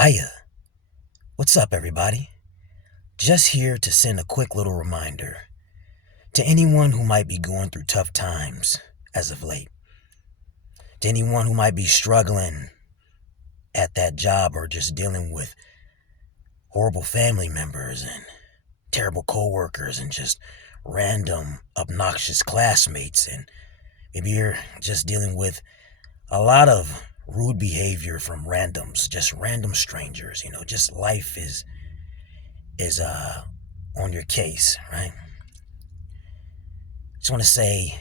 Hiya. What's up, everybody? Just here to send a quick little reminder to anyone who might be going through tough times as of late, to anyone who might be struggling at that job or just dealing with horrible family members and terrible coworkers and just random obnoxious classmates, and maybe you're just dealing with a lot of rude behavior from randoms, just random strangers. Just life is on your case, right? Just want to say,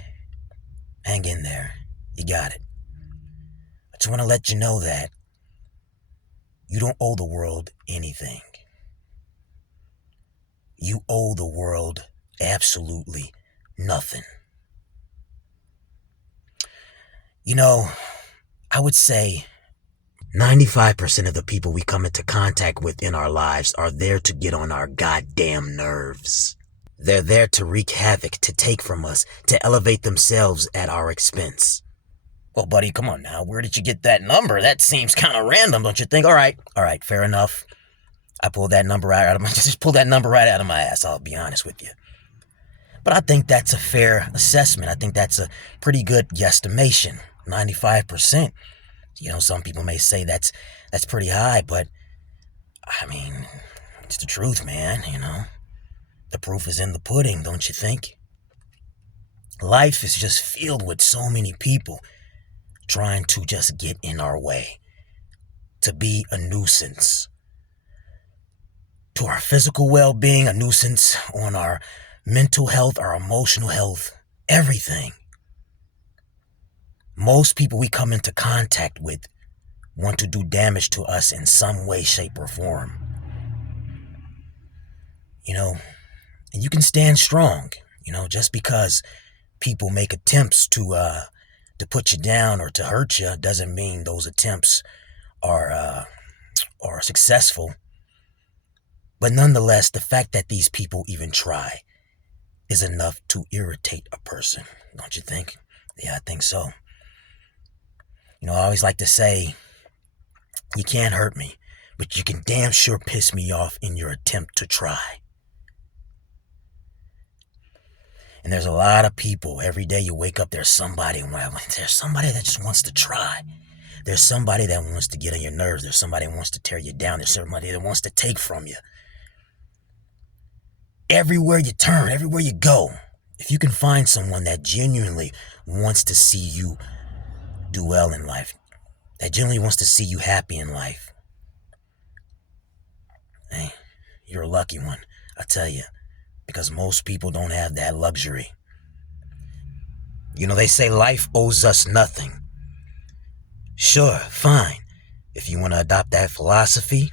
hang in there. You got it. I just want to let you know that you don't owe the world anything. You owe the world absolutely nothing. I would say 95% of the people we come into contact with in our lives are there to get on our goddamn nerves. They're there to wreak havoc, to take from us, to elevate themselves at our expense. Well, buddy, come on now. Where did you get that number? That seems kind of random, don't you think? All right, fair enough. I pulled that number right out of my just pulled that number right out of my ass, I'll be honest with you. But I think that's a fair assessment. I think that's a pretty good guesstimation. 95%. Some people may say that's pretty high, but I mean, it's the truth, man. The proof is in the pudding, don't you think? Life is just filled with so many people trying to just get in our way, to be a nuisance to our physical well-being, a nuisance on our mental health, our emotional health, everything. Most people we come into contact with want to do damage to us in some way, shape, or form. And you can stand strong, just because people make attempts to put you down or to hurt you doesn't mean those attempts are successful. But nonetheless, the fact that these people even try is enough to irritate a person, don't you think? Yeah, I think so. I always like to say, you can't hurt me, but you can damn sure piss me off in your attempt to try. And there's a lot of people. Every day you wake up, there's somebody that just wants to try. There's somebody that wants to get on your nerves. There's somebody that wants to tear you down. There's somebody that wants to take from you. Everywhere you turn, everywhere you go, if you can find someone that genuinely wants to see you do well in life, that genuinely wants to see you happy in life, hey, you're a lucky one, I tell you, because most people don't have that luxury. They say life owes us nothing. Sure, fine, if you want to adopt that philosophy,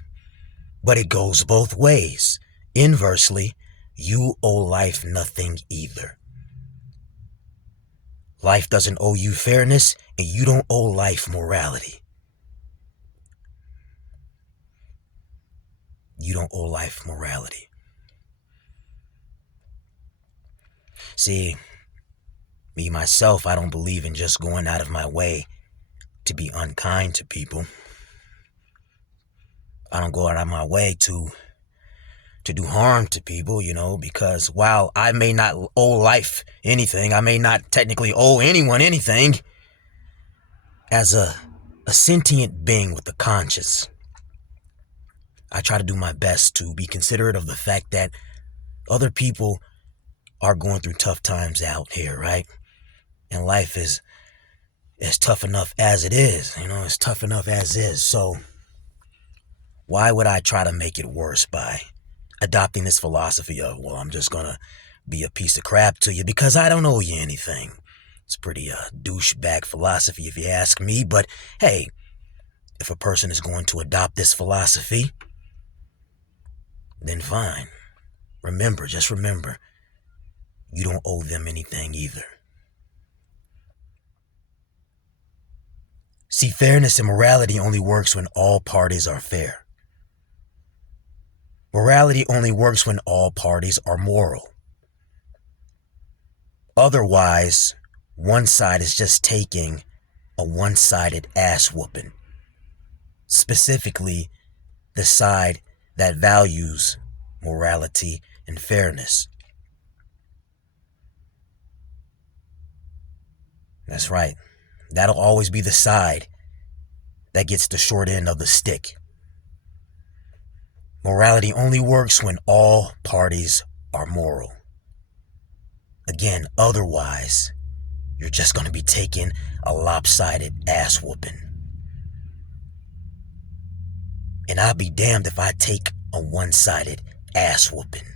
but it goes both ways. Inversely, you owe life nothing either. Life doesn't owe you fairness, and you don't owe life morality. You don't owe life morality. See, me, myself, I don't believe in just going out of my way to be unkind to people. I don't go out of my way to do harm to people, because while I may not owe life anything, I may not technically owe anyone anything, as a sentient being with a conscience, I try to do my best to be considerate of the fact that other people are going through tough times out here, right? And life is tough enough as it is, it's tough enough as is. So why would I try to make it worse by adopting this philosophy of, well, I'm just gonna be a piece of crap to you because I don't owe you anything? It's pretty douchebag philosophy if you ask me, but hey, if a person is going to adopt this philosophy, then fine. Just remember, you don't owe them anything either. See, fairness and morality only works when all parties are fair. Morality only works when all parties are moral. Otherwise, one side is just taking a one-sided ass whooping. Specifically, the side that values morality and fairness. That's right. That'll always be the side that gets the short end of the stick. Morality only works when all parties are moral. Again, otherwise, you're just going to be taking a lopsided ass whooping. And I'll be damned if I take a one-sided ass whooping.